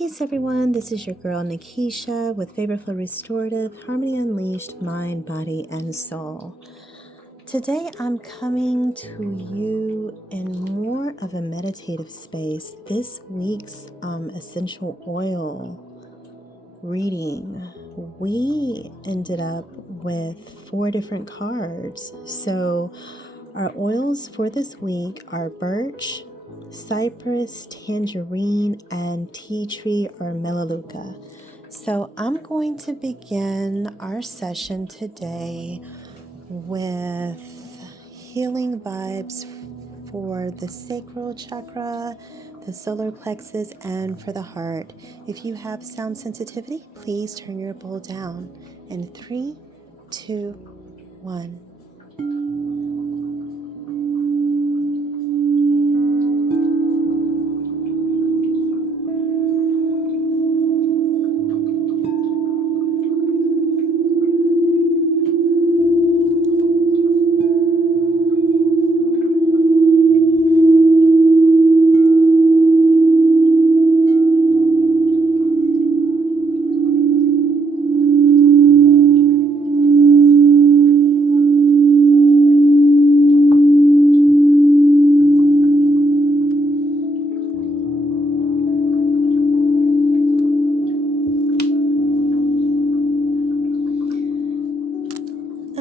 Peace everyone, this is your girl Nikisha with FavorFlowRestorative, Harmony Unleashed, Mind, Body, and Soul. Today I'm coming to you in more of a meditative space. This week's essential oil reading, we ended up with 4 different cards. So our oils for this week are Birch, Cypress, Tangerine, and Tea Tree or Melaleuca. So I'm going to begin our session today with healing vibes for the sacral chakra, the solar plexus, and for the heart. If you have sound sensitivity, please turn your bowl down. In 3, 2, 1.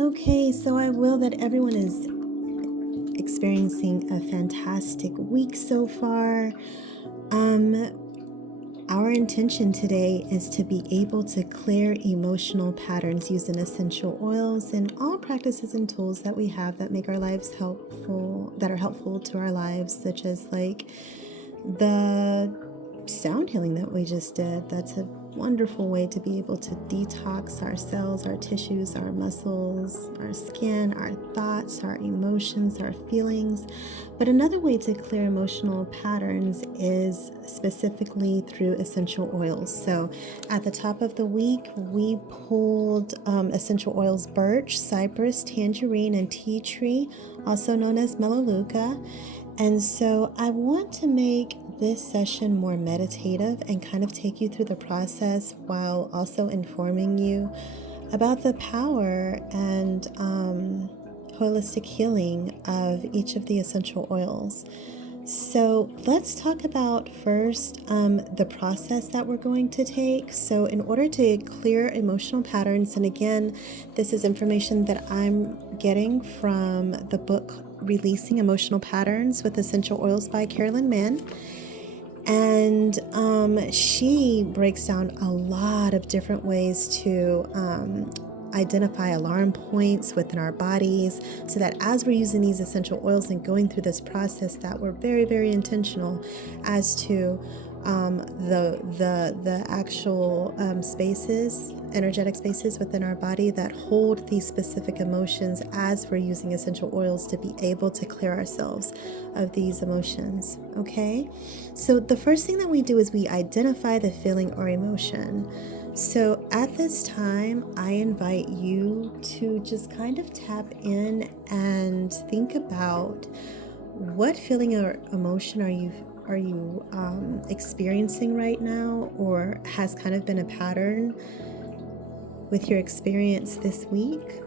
Okay, so I will that everyone is experiencing a fantastic week so far. Our intention today is to be able to clear emotional patterns using essential oils and all practices and tools that we have that make our lives helpful, that are helpful to our lives, such as like the sound healing that we just did. That's a wonderful way to be able to detox our cells, our tissues, our muscles, our skin, our thoughts, our emotions, our feelings. But another way to clear emotional patterns is specifically through essential oils. So at the top of the week, we pulled essential oils Birch, Cypress, Tangerine, and Tea Tree, also known as Melaleuca. And so I want to make this session more meditative and kind of take you through the process while also informing you about the power and holistic healing of each of the essential oils. So let's talk about first the process that we're going to take. So in order to clear emotional patterns, and again, this is information that I'm getting from the book Releasing Emotional Patterns with Essential Oils by Carolyn Mann. And she breaks down a lot of different ways to identify alarm points within our bodies, so that as we're using these essential oils and going through this process, that we're very, very intentional as to the actual spaces, energetic spaces within our body that hold these specific emotions as we're using essential oils to be able to clear ourselves of these emotions. Okay, so the first thing that we do is we identify the feeling or emotion. So at this time, I invite you to just kind of tap in and think about what feeling or emotion are you experiencing right now, or has kind of been a pattern with your experience this week.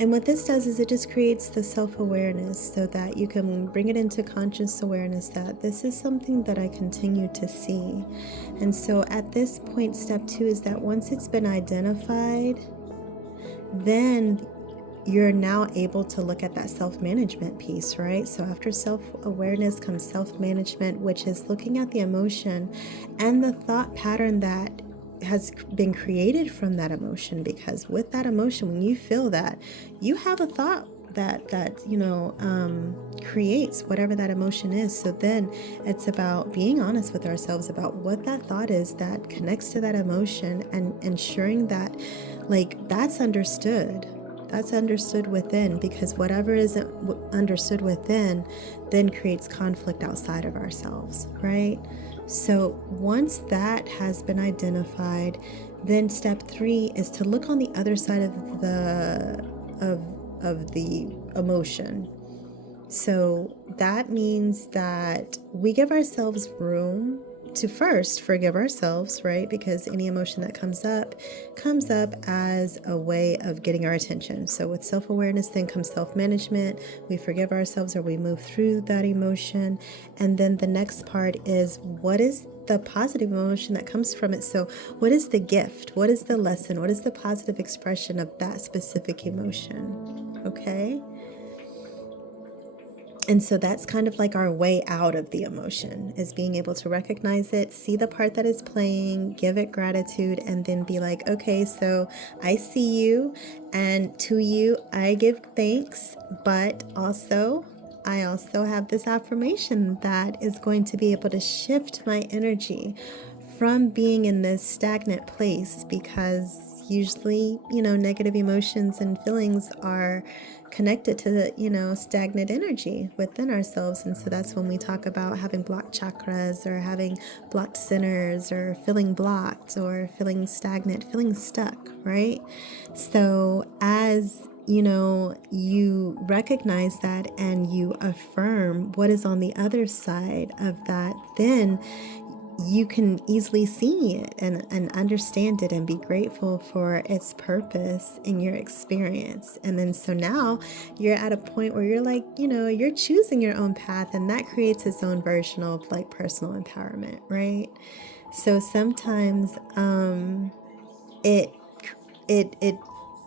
And what this does is it just creates the self-awareness so that you can bring it into conscious awareness that this is something that I continue to see. And so at this point, step 2 is that once it's been identified, then you're now able to look at that self-management piece, right? So after self-awareness comes self-management, which is looking at the emotion and the thought pattern that has been created from that emotion. Because with that emotion, when you feel that, you have a thought that creates whatever that emotion is. So then it's about being honest with ourselves about what that thought is that connects to that emotion, and ensuring that that's understood. That's understood within, because whatever isn't understood within then creates conflict outside of ourselves, right? So once that has been identified, then step 3 is to look on the other side of the emotion. So that means that we give ourselves room to first forgive ourselves, right? Because any emotion that comes up as a way of getting our attention. So with self-awareness, then comes self-management. We forgive ourselves, or we move through that emotion. And then the next part is, what is the positive emotion that comes from it? So what is the gift? What is the lesson? What is the positive expression of that specific emotion? Okay. And so that's kind of like our way out of the emotion, is being able to recognize it, see the part that is playing, give it gratitude, and then be like, okay, so I see you, and to you I give thanks, but I also have this affirmation that is going to be able to shift my energy from being in this stagnant place, because usually, negative emotions and feelings are connected to the, stagnant energy within ourselves. And so that's when we talk about having blocked chakras, or having blocked centers, or feeling blocked, or feeling stagnant, feeling stuck, right? So as you recognize that and you affirm what is on the other side of that, then you can easily see it and understand it and be grateful for its purpose in your experience. And then so now you're at a point where you're like, you're choosing your own path, and that creates its own version of like personal empowerment, right? So sometimes it it it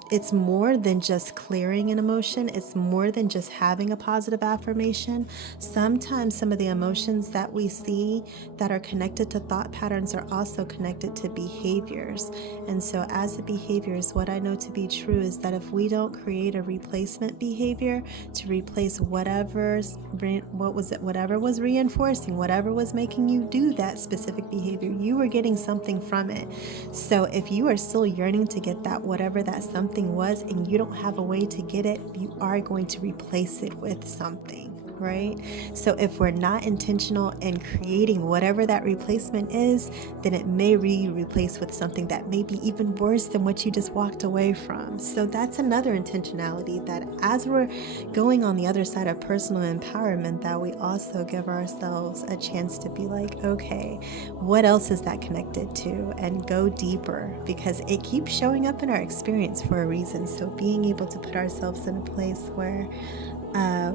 it's more than just clearing an emotion. It's more than just having a positive affirmation. Sometimes some of the emotions that we see that are connected to thought patterns are also connected to behaviors. And so as the behaviors, what I know to be true is that if we don't create a replacement behavior to replace whatever was reinforcing, whatever was making you do that specific behavior, you were getting something from it. So if you are still yearning to get that, whatever that something was, and you don't have a way to get it, you are going to replace it with something, right? So if we're not intentional in creating whatever that replacement is, then it may be replaced with something that may be even worse than what you just walked away from. So that's another intentionality, that as we're going on the other side of personal empowerment, that we also give ourselves a chance to be like, okay, what else is that connected to? And go deeper, because it keeps showing up in our experience for a reason. So being able to put ourselves in a place where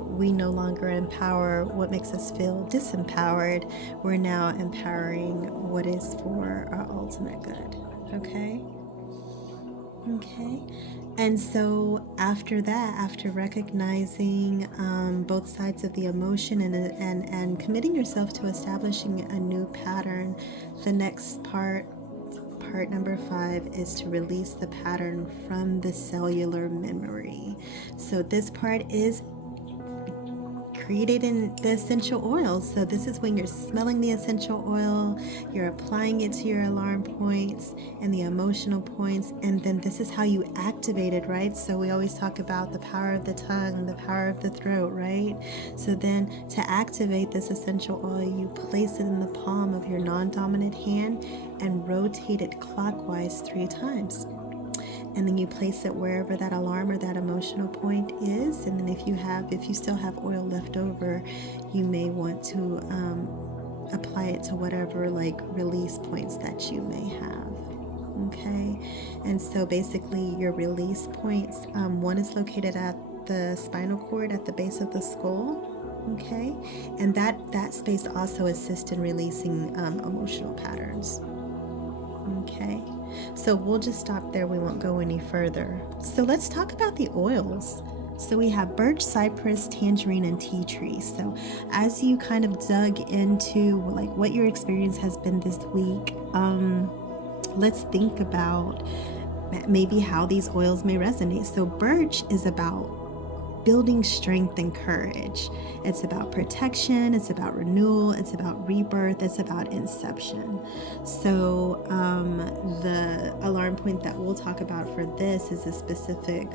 we no longer empower what makes us feel disempowered. We're now empowering what is for our ultimate good. Okay? Okay. And so after that, after recognizing both sides of the emotion and committing yourself to establishing a new pattern, the next part number 5, is to release the pattern from the cellular memory. So this part is created in the essential oils. So this is when you're smelling the essential oil, you're applying it to your alarm points and the emotional points, and then this is how you activate it, right? So we always talk about the power of the tongue, the power of the throat, right? So then to activate this essential oil, you place it in the palm of your non-dominant hand and rotate it clockwise 3 times. And then you place it wherever that alarm or that emotional point is. And then if you still have oil left over, you may want to apply it to whatever like release points that you may have. Okay. And so basically your release points, one is located at the spinal cord at the base of the skull. Okay. And that space also assists in releasing emotional patterns. Okay. So we'll just stop there. We won't go any further. So let's talk about the oils. So we have birch, cypress, tangerine, and tea tree. So as you kind of dug into like what your experience has been this week, let's think about maybe how these oils may resonate. So birch is about building strength and courage. It's about protection, it's about renewal, it's about rebirth, it's about inception. So the alarm point that we'll talk about for this is a specific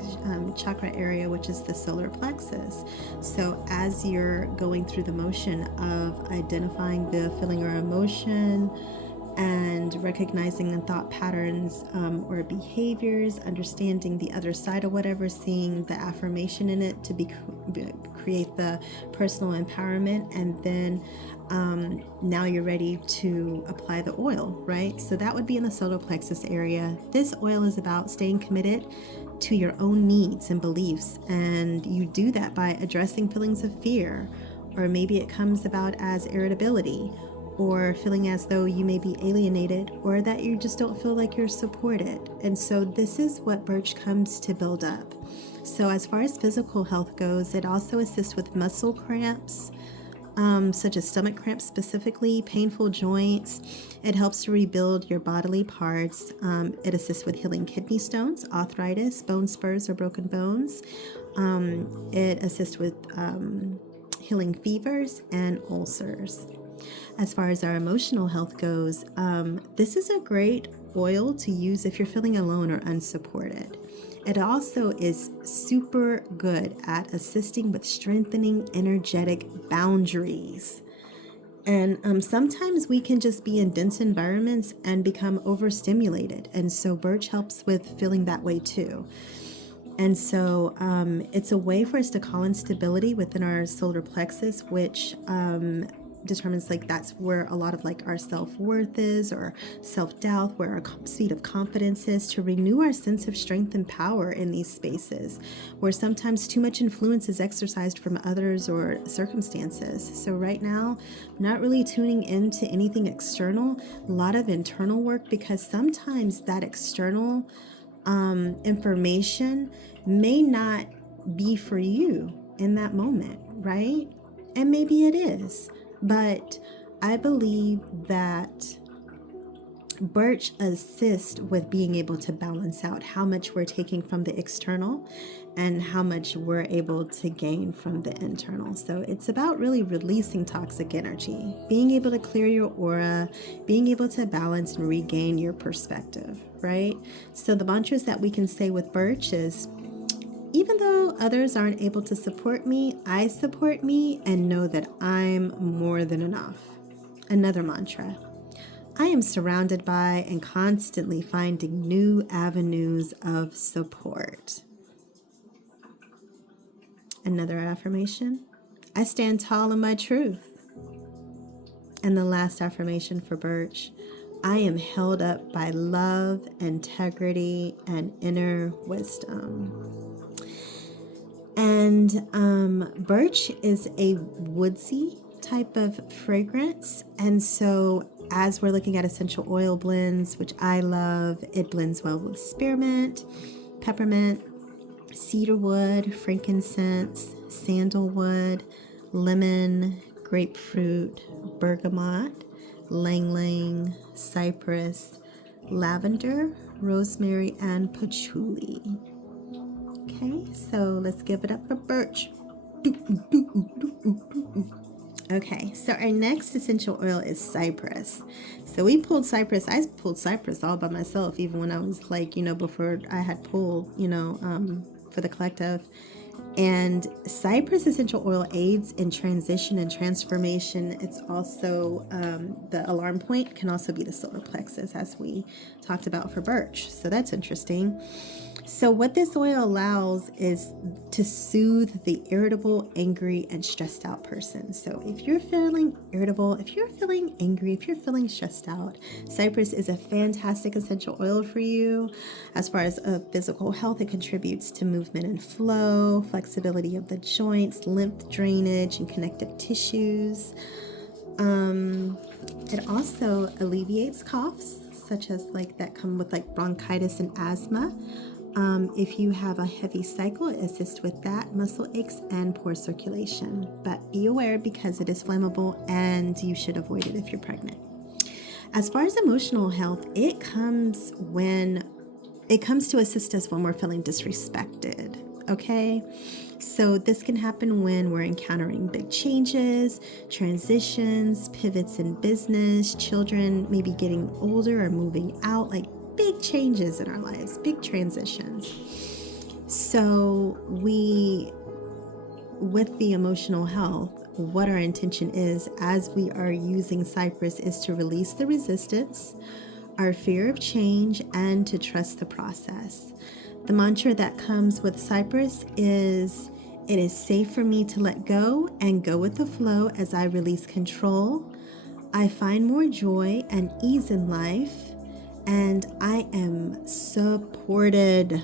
chakra area, which is the solar plexus. So as you're going through the motion of identifying the feeling or emotion, and recognizing the thought patterns or behaviors, understanding the other side of whatever, seeing the affirmation in it to create the personal empowerment, and then now you're ready to apply the oil, right? So that would be in the solar plexus area. This oil is about staying committed to your own needs and beliefs, and you do that by addressing feelings of fear, or maybe it comes about as irritability, or feeling as though you may be alienated, or that you just don't feel like you're supported. And so this is what Birch comes to build up. So as far as physical health goes, it also assists with muscle cramps, such as stomach cramps specifically, painful joints. It helps to rebuild your bodily parts. It assists with healing kidney stones, arthritis, bone spurs or broken bones. It assists with healing fevers and ulcers. As far as our emotional health goes, this is a great oil to use if you're feeling alone or unsupported. It also is super good at assisting with strengthening energetic boundaries. And sometimes we can just be in dense environments and become overstimulated. And so Birch helps with feeling that way too. And so it's a way for us to call in stability within our solar plexus, which determines like that's where a lot of like our self-worth is, or self-doubt, where our seat of confidence is, to renew our sense of strength and power in these spaces where sometimes too much influence is exercised from others or circumstances. So right now, I'm not really tuning into anything external, a lot of internal work, because sometimes that external information may not be for you in that moment, right? And maybe it is. But I believe that Birch assists with being able to balance out how much we're taking from the external and how much we're able to gain from the internal. So it's about really releasing toxic energy, being able to clear your aura, being able to balance and regain your perspective, right? So the mantras that we can say with Birch is, even though others aren't able to support me, I support me and know that I'm more than enough. Another mantra: I am surrounded by and constantly finding new avenues of support. Another affirmation: I stand tall in my truth. And the last affirmation for Birch: I am held up by love, integrity, and inner wisdom. And Birch is a woodsy type of fragrance. And so as we're looking at essential oil blends, which I love, it blends well with spearmint, peppermint, cedarwood, frankincense, sandalwood, lemon, grapefruit, bergamot, ylang-ylang, cypress, lavender, rosemary, and patchouli. Okay, so let's give it up for Birch. Okay, so our next essential oil is Cypress. So we pulled Cypress. I pulled Cypress all by myself, even when I was like, before I had pulled, for the collective. And Cypress essential oil aids in transition and transformation. It's also the alarm point can also be the solar plexus, as we talked about for Birch. So that's interesting. So what this oil allows is to soothe the irritable, angry, and stressed out person. So if you're feeling irritable, if you're feeling angry, if you're feeling stressed out, Cypress is a fantastic essential oil for you. As far as physical health, it contributes to movement and flow, flexibility of the joints, lymph drainage, and connective tissues. It also alleviates coughs, such as like that come with like bronchitis and asthma. If you have a heavy cycle, it assists with that, muscle aches, and poor circulation. But be aware, because it is flammable and you should avoid it if you're pregnant. As far as emotional health, it comes to assist us when we're feeling disrespected. Okay, so this can happen when we're encountering big changes, transitions, pivots in business, children maybe getting older or moving out, like big changes in our lives, big transitions. So with the emotional health, what our intention is as we are using Cypress is to release the resistance, our fear of change, and to trust the process. The mantra that comes with Cypress is, "It is safe for me to let go and go with the flow as I release control. I find more joy and ease in life, and I am supported."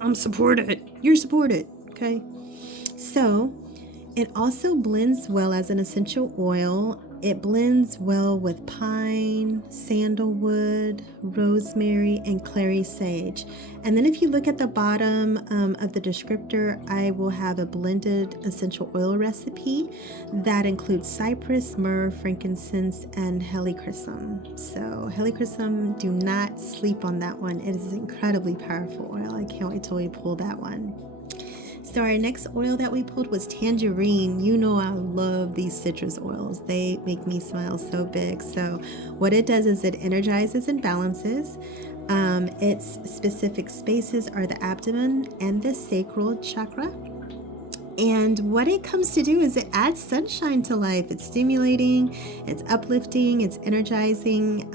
I'm supported. You're supported. Okay. So it also blends well as an essential oil. It blends well with pine, sandalwood, rosemary, and clary sage. And then if you look at the bottom of the descriptor, I will have a blended essential oil recipe that includes cypress, myrrh, frankincense, and helichrysum. So helichrysum, do not sleep on that one. It is an incredibly powerful oil. I can't wait till we pull that one. So our next oil that we pulled was Tangerine. You know I love these citrus oils. They make me smile so big. So what it does is it energizes and balances. Its specific spaces are the abdomen and the sacral chakra. And what it comes to do is it adds sunshine to life. It's stimulating, it's uplifting, it's energizing.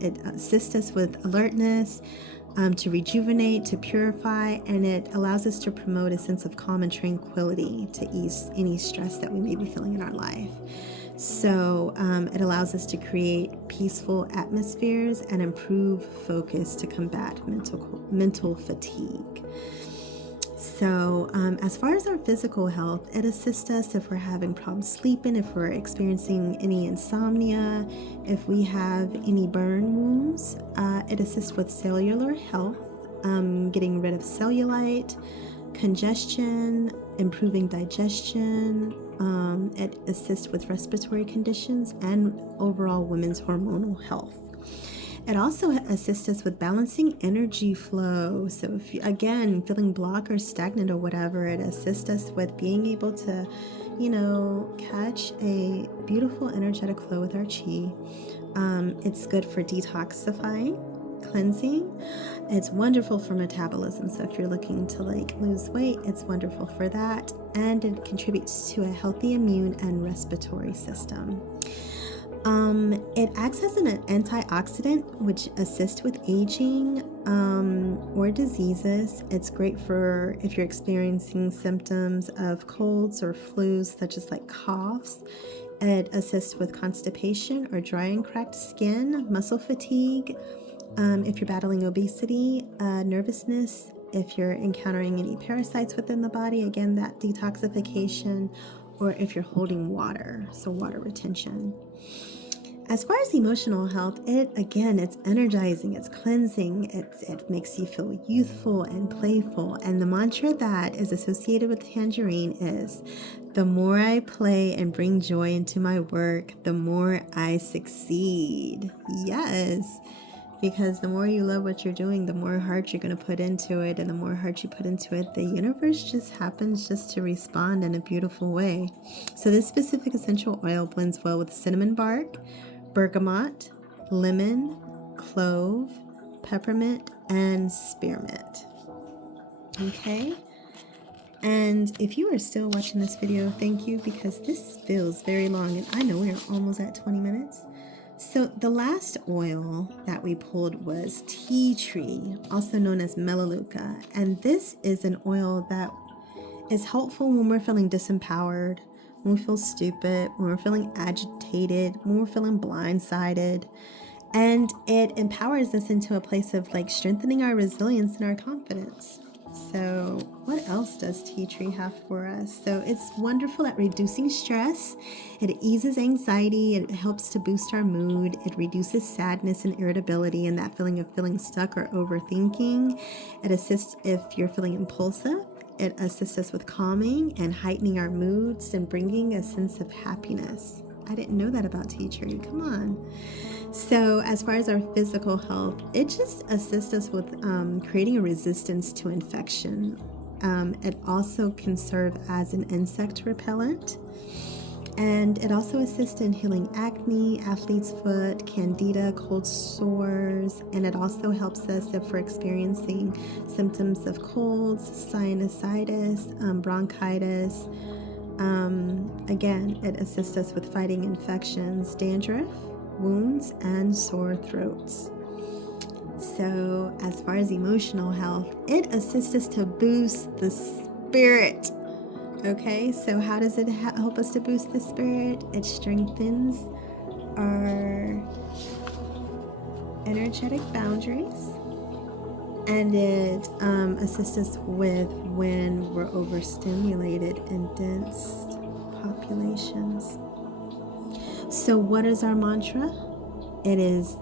It assists us with alertness, to rejuvenate, to purify, and it allows us to promote a sense of calm and tranquility to ease any stress that we may be feeling in our life. So it allows us to create peaceful atmospheres and improve focus to combat mental fatigue. So as far as our physical health, it assists us if we're having problems sleeping, if we're experiencing any insomnia, if we have any burn wounds. It assists with cellular health, getting rid of cellulite, congestion, improving digestion. It assists with respiratory conditions and overall women's hormonal health. It also assists us with balancing energy flow. So if you, again, feeling blocked or stagnant or whatever, it assists us with being able to, catch a beautiful energetic flow with our chi. It's good for detoxifying, cleansing. It's wonderful for metabolism. So if you're looking to lose weight, it's wonderful for that. And it contributes to a healthy immune and respiratory system. It acts as an antioxidant, which assists with aging or diseases. It's great for if you're experiencing symptoms of colds or flus, such as coughs. It assists with constipation or dry and cracked skin, muscle fatigue, if you're battling obesity, nervousness, if you're encountering any parasites within the body, again, that detoxification, or if you're holding water, so water retention. As far as emotional health, it's energizing, it's cleansing, it makes you feel youthful and playful. And the mantra that is associated with Tangerine is, "The more I play and bring joy into my work, the more I succeed." Yes, because the more you love what you're doing, the more heart you're going to put into it. And the more heart you put into it, the universe just happens just to respond in a beautiful way. So this specific essential oil blends well with cinnamon bark, bergamot, lemon, clove, peppermint, and spearmint. Okay? And if you are still watching this video, thank you, because this feels very long, and I know we're almost at 20 minutes. So the last oil that we pulled was tea tree, also known as melaleuca. And this is an oil that is helpful when we're feeling disempowered, when we feel stupid, when we're feeling agitated, when we're feeling blindsided. And it empowers us into a place of strengthening our resilience and our confidence. So what else does tea tree have for us? So it's wonderful at reducing stress. It eases anxiety. It helps to boost our mood. It reduces sadness and irritability and that feeling of feeling stuck or overthinking. It assists if you're feeling impulsive. It assists us with calming and heightening our moods and bringing a sense of happiness. I didn't know that about tea tree. Come on. So as far as our physical health, it just assists us with creating a resistance to infection. It also can serve as an insect repellent. And it also assists in healing acne, athlete's foot, candida, cold sores. And it also helps us if we're experiencing symptoms of colds, sinusitis, bronchitis, Again, it assists us with fighting infections, dandruff, wounds, and sore throats. So as far as emotional health, it assists us to boost the spirit. Okay, so how does it help us to boost the spirit? It strengthens our energetic boundaries, and it assists us with when we're overstimulated in dense populations. So what is our mantra? It is,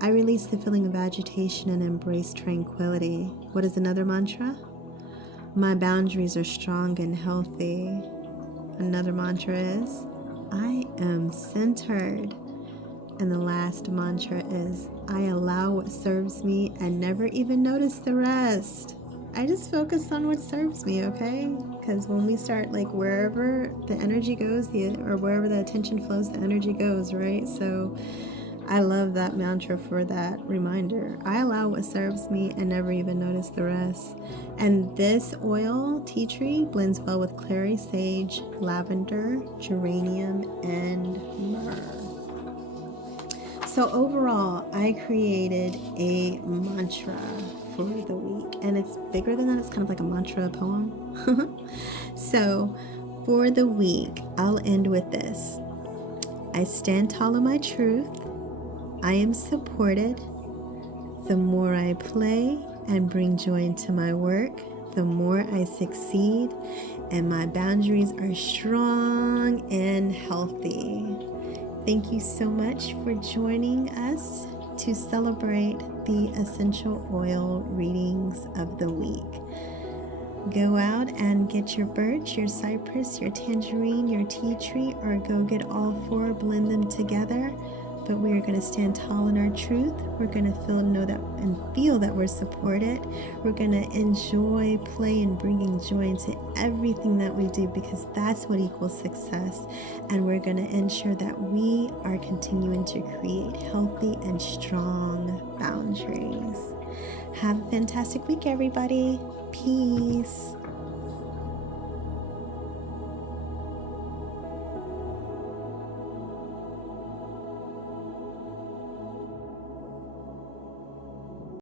I release the feeling of agitation and embrace tranquility. What is another mantra? My boundaries are strong and healthy. Another mantra is, I am centered. And the last mantra is, I allow what serves me and never even notice the rest. I just focus on what serves me, okay? Because when we start, like, wherever the energy goes, or wherever the attention flows, the energy goes, right? So I love that mantra for that reminder. I allow what serves me and never even notice the rest. And this oil, tea tree, blends well with clary sage, lavender, geranium, and myrrh. So overall, I created a mantra for the week, and it's bigger than that. It's kind of like a mantra poem. So for the week, I'll end with this. I stand tall in my truth. I am supported. The more I play and bring joy into my work, the more I succeed, and my boundaries are strong and healthy. Thank you so much for joining us to celebrate the essential oil readings of the week. Go out and get your birch, your cypress, your tangerine, your tea tree, or go get all four, blend them together. But we are going to stand tall in our truth. We're going to feel that we're supported. We're going to enjoy play and bringing joy into everything that we do, because that's what equals success. And we're going to ensure that we are continuing to create healthy and strong boundaries. Have a fantastic week, everybody. Peace.